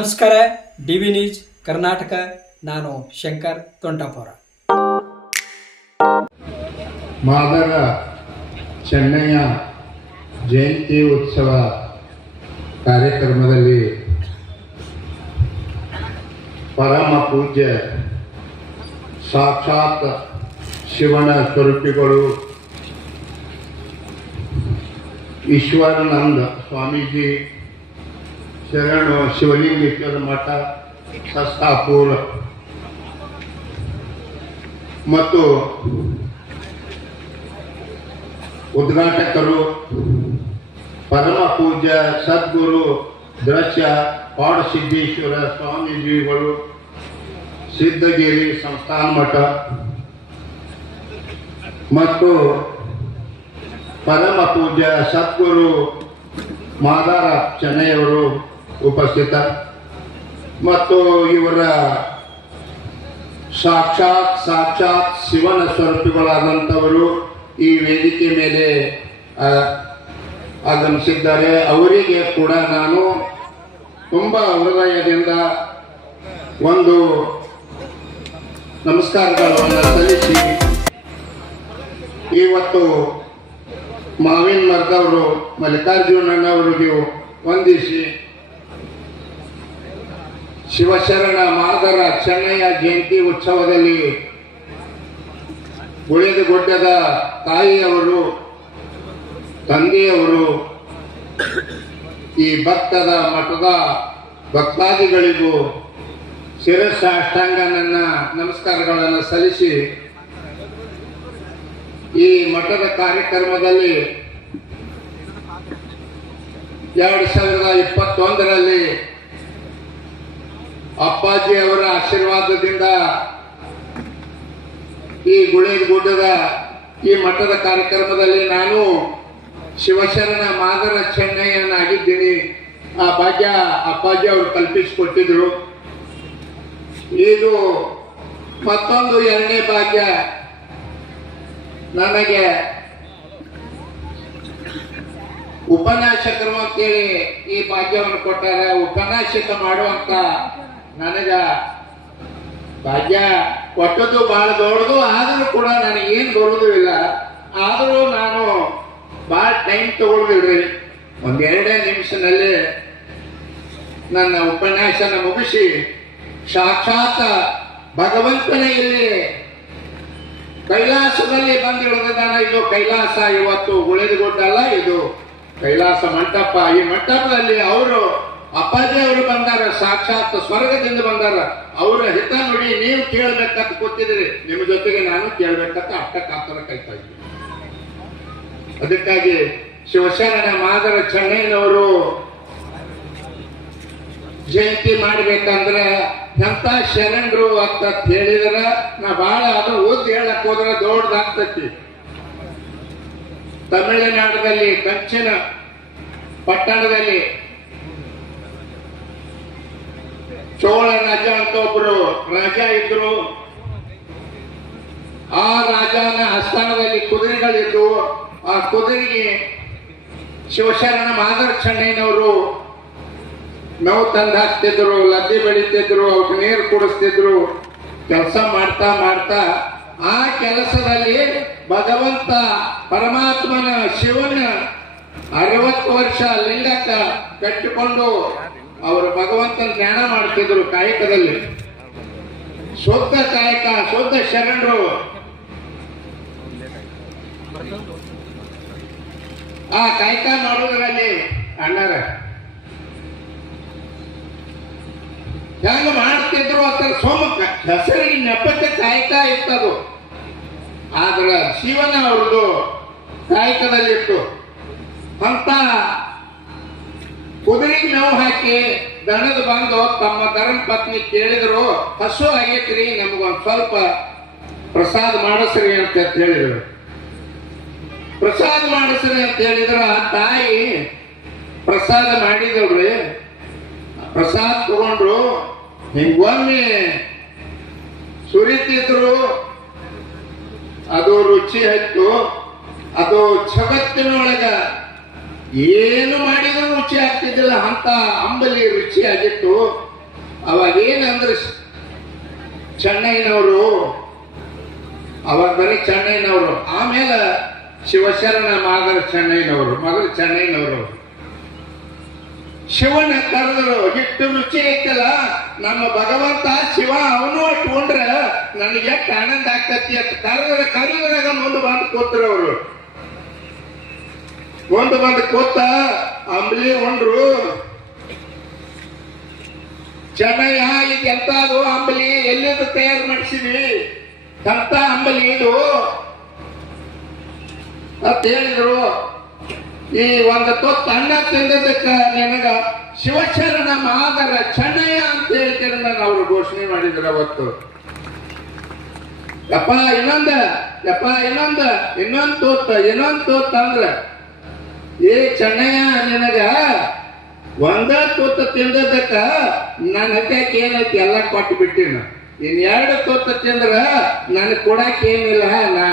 ನಮಸ್ಕಾರ D V news, Karnataka. ನಾನು ಶಂಕರ್ ತೊಂಟಾಪುರ. ಮಾದರ ಚೆನ್ನಯ್ಯ ಜಯಂತಿ ಉತ್ಸವ ಕಾರ್ಯಕ್ರಮದಲ್ಲಿ ಪರಮ ಪೂಜ್ಯ ಸಾಕ್ಷಾತ್ ಶಿವನ ಸ್ವರೂಪಿಗಳು ಈಶ್ವರಾನಂದ ಸ್ವಾಮೀಜಿ ಶರಣು, ಶಿವಲಿಂಗೇಶ್ವರ ಮಠ, ಸಸ್ತಾಪುರ. ಮತ್ತು ಉದ್ಘಾಟಕರು ಪರಮ ಪೂಜ್ಯ ಸದ್ಗುರು ದೃಶ್ಯ ಪಾಡಸಿದ್ದೇಶ್ವರ ಸ್ವಾಮೀಜಿಗಳು, ಸಿದ್ಧಗಿರಿ ಸಂಸ್ಥಾನ ಮಠ, ಮತ್ತು ಪರಮ ಪೂಜ್ಯ ಸದ್ಗುರು ಮಾದಾರ ಚೆನ್ನೈಯವರು ಉಪಸ್ಥಿತ ಮತ್ತು ಇವರ ಸಾಕ್ಷಾತ್ ಸಾಕ್ಷಾತ್ ಶಿವನ ಸ್ವರೂಪಿಗಳಾದಂಥವರು ಈ ವೇದಿಕೆ ಮೇಲೆ ಆಗಮಿಸಿದ್ದಾರೆ. ಅವರಿಗೆ ಕೂಡ ನಾನು ತುಂಬ ಹೃದಯದಿಂದ ಒಂದು ನಮಸ್ಕಾರಗಳನ್ನು ಸಲ್ಲಿಸಿ ಇವತ್ತು ಮಾವಿನ ಮರದವರು ಮಲ್ಲಿಕಾರ್ಜುನನವರಿಗೆ ವಂದಿಸಿ ಶಿವಶರಣ ಮಾದರ ಚೆನ್ನಯ್ಯ ಜಯಂತಿ ಉತ್ಸವದಲ್ಲಿ ಗುಡ್ಡದ ತಾಯಿಯವರು, ತಂದೆಯವರು, ಈ ಭಕ್ತದ ಮಠದ ಭಕ್ತಾದಿಗಳಿಗೂ ಶಿರಸಾಷ್ಟಾಂಗ ನನ್ನ ನಮಸ್ಕಾರಗಳನ್ನು ಸಲ್ಲಿಸಿ ಈ ಮಠದ ಕಾರ್ಯಕ್ರಮದಲ್ಲಿ ಎರಡು ಸಾವಿರದ ಇಪ್ಪತ್ತೊಂದರಲ್ಲಿ ಅಪ್ಪಾಜಿ ಅವರ ಆಶೀರ್ವಾದದಿಂದ ಈ ಗುಳೇದ ಗುಡ್ಡದ ಈ ಮಠದ ಕಾರ್ಯಕ್ರಮದಲ್ಲಿ ನಾನು ಶಿವಶರಣ ಮಾದರ ಚೆನ್ನಯ್ಯನಾಗಿದ್ದೀನಿ ಆ ಭಾಗ್ಯ ಅಪ್ಪಾಜಿ ಅವರು ಕಲ್ಪಿಸಿಕೊಟ್ಟಿದ್ರು. ಇದು ಮತ್ತೊಂದು ಎರಡನೇ ಭಾಗ್ಯ. ನನಗೆ ಉಪನ್ಯಾಸಕರು ಅಂತೇಳಿ ಈ ಭಾಗ್ಯವನ್ನು ಕೊಟ್ಟಾರೆ. ಉಪನ್ಯಾಸಕ ಮಾಡುವಂತ ನನಗ ಭಾಗ್ಯ ಕೊಟ್ಟದ್ದು ಬಹಳ ದೊಡ್ಡದು, ಆದರೂ ಕೂಡ ನನಗೇನು ದೊಡ್ಡದು ಇಲ್ಲ. ಆದರೂ ನಾನು ಭಾಳ ಟೈಮ್ ತಗೊಳ್ಬಿಡ್ರಿ. ಒಂದೆರಡೇ ನಿಮಿಷದಲ್ಲಿ ನನ್ನ ಉಪನ್ಯಾಸನ ಮುಗಿಸಿ ಸಾಕ್ಷಾತ್ ಭಗವಂತನೇ ಇಲ್ಲಿ ಕೈಲಾಸದಲ್ಲಿ ಬಂದಿಳಿದಾನ ಇದು ಕೈಲಾಸ ಇವತ್ತು ಉಳಿದುಕೊಂಡಲ್ಲ, ಇದು ಕೈಲಾಸ ಮಂಟಪ. ಈ ಮಂಟಪದಲ್ಲಿ ಅವರು ಅಪ್ಪಾಜಿ ಅವರು ಬಂದಾರ, ಸಾಕ್ಷಾತ್ ಸ್ವರ್ಗದಿಂದ ಬಂದಾರ. ಅವರ ಹಿತ ನೋಡಿ ನೀವು ಕೇಳ್ಬೇಕಂತ ಕೂತಿದ್ರಿ ನಿಮ್ಮ ಜೊತೆಗೆ ನಾನು ಕೇಳಬೇಕಂತ ಅಟ್ಟ ಕಾತರ ಕಾಯ್ತಾ ಇದ್ದೀನಿ. ಅದಕ್ಕಾಗಿ ಶಿವಶರಣ ಮಾದರ ಚೆನ್ನೈನವರು ಜಯಂತಿ ಮಾಡ್ಬೇಕಂದ್ರೆ ಎಂತ ಶರಣರು ಅಂತ ಹೇಳಿದ್ರ ನಾ ಬಹಳ ಅದು ಓದಿ ಹೇಳಕ್ ಹೋದ್ರೆ ದೊಡ್ಡದಾಗ್ತತಿ. ತಮಿಳುನಾಡದಲ್ಲಿ ಕಂಚಿನ ಪಟ್ಟಣದಲ್ಲಿ ಚೋಳ ರಾಜ ಅಂತ ಒಬ್ರು ರಾಜ ಇದ್ರು. ಆ ರಾಜನ ಆಸ್ಥಾನದಲ್ಲಿ ಕುದುರೆಗಳಿದ್ದು, ಆ ಕುದುರೆಗೆ ಶಿವಶರಣ ಮಾದರ್ ಚೆನ್ನೈನವರು ಮೇವು ತಂದು ಹಾಕ್ತಿದ್ರು, ಲದ್ದಿ ಬೆಳಿತಿದ್ರು ಅವ್ರಿಗೆ ನೀರು ಕುಡಿಸ್ತಿದ್ರು, ಕೆಲಸ ಮಾಡ್ತಾ ಮಾಡ್ತಾ, ಆ ಕೆಲಸದಲ್ಲಿ ಭಗವಂತ ಪರಮಾತ್ಮನ ಶಿವನ ಅರವತ್ತು ವರ್ಷ ಲಿಂಗಕ್ಕ ಕಟ್ಟಿಕೊಂಡು ಅವರು ಭಗವಂತನ ಧ್ಯಾನ ಮಾಡ್ತಿದ್ರು ಕಾಯಕದಲ್ಲಿ. ಶುದ್ಧ ಕಾಯಕ, ಶುದ್ಧ ಶರಣರು. ಆ ಕಾಯಕ ಮಾಡೋದ್ರಲ್ಲಿ ಅಣ್ಣರ ಹೆಂಗ ಮಾಡ್ತಿದ್ರು ಅಂತ ಸೋಮಕ್ಕ ಹೆಸರಿಗೆ ನೆಪಕ್ಕೆ ಕಾಯಕ ಇತ್ತದು. ಆದ್ರ ಶಿವನ ಅವ್ರದ್ದು ಕಾಯಕದಲ್ಲಿತ್ತು. ಅಂತ ಕುದುರೆಗೆ ಮೇವು ಹಾಕಿ ದಣದ ಬಂದು ತಮ್ಮ ಧರ್ಮ ಪತ್ನಿ ಕೇಳಿದ್ರು, ಹಸು ಆಗೈತ್ರಿ ನಮಗೊಂದ್ ಸ್ವಲ್ಪ ಪ್ರಸಾದ ಮಾಡಿಸ್ರಿ ಅಂತ ಹೇಳಿದ್ರು. ಪ್ರಸಾದ ಮಾಡಿಸ್ರಿ ಅಂತ ಹೇಳಿದ್ರು ಆ ತಾಯಿ, ಪ್ರಸಾದ ಮಾಡಿದವ್ರಿ ಪ್ರಸಾದ ತಗೊಂಡ್ರು, ಹಿಂಗೊಮ್ಮೆ ಸುರಿತಿದ್ರು. ಅದು ರುಚಿ ಹತ್ತು ಅದು ಜಗತ್ತಿನೊಳಗ ಏನು ಮಾಡಿದ್ರು ರುಚಿ ಆಗ್ತಿದ್ದಿಲ್ಲ ಅಂತ ಅಂಬಲಿ ರುಚಿ ಆಗಿತ್ತು ಅವಾಗ ಏನಂದ್ರೆ ಚೆನ್ನೈನವರು ಅವಾಗ ಬರೀ ಚೆನ್ನೈನವರು ಆಮೇಲೆ ಶಿವಶರಣ ಮಾದರ ಚೆನ್ನೈನವರು ಮಗರ ಚೆನ್ನೈನವರು ಶಿವನ ಕರೆದರು ಎಷ್ಟು ರುಚಿ ಐತಲ್ಲ, ನಮ್ಮ ಭಗವಂತ ಶಿವ ಅವನು ಅಟ್ಕೊಂಡ್ರೆ ನನಗೆ ಎಷ್ಟು ಆನಂದ ಆಗ್ತತಿ ಅಂತ. ಕರೆದ್ರೆ ಕರೆದ್ರಾಗ ಮುಂದೆ ಬಂದು ಕೂತ್ರ ಮುಂದೆ ಬಂದು ಕೂತ ಅಂಬ್ಲಿ ಉಂಡ್ರು ಚೆನ್ನಯ್ಯ ಈಗ ಎಂತಾದು ಅಂಬಲಿ ಎಲ್ಲಿಂದ ತಯಾರು ಮಾಡಿಸಿದ್ವಿ? ಎಂತ ಅಂಬಲಿ ಇದು? ಅಂತ ಹೇಳಿದ್ರು. ಈ ಒಂದು ತೊತ್ತ ಅಣ್ಣ ತಿಂದದಕ್ಕ ನಿನಗ ಶಿವಶರಣ ಮಾದರ ಚೆನ್ನಯ್ಯ ಅಂತ ಹೇಳ್ತೀರ ನಾನು ಅವರು ಘೋಷಣೆ ಮಾಡಿದ್ರು ಅವತ್ತು. ಯಪ್ಪ ಇನ್ನೊಂದ ಯಪ್ಪ ಇನ್ನೊಂದ, ಇನ್ನೊಂದು ತೋತ್ತ ಇನ್ನೊಂದು ತೋತ್ತ ಅಂದ್ರ ಏ ಚೆನ್ನಯ್ಯ, ನಿನಗ ಒಂದ ತುತ್ತ ತಿಂದದಕ್ಕ ನನ್ನ ಹತ್ಯಾಕ ಏನೈತಿ ಎಲ್ಲ ಕೊಟ್ಟು ಬಿಟ್ಟಿನ ಇನ್ ಎರಡು ತುತ್ತ ತಿಂದ್ರ ನನ್ ಕೊಡಾಕ ನಾ.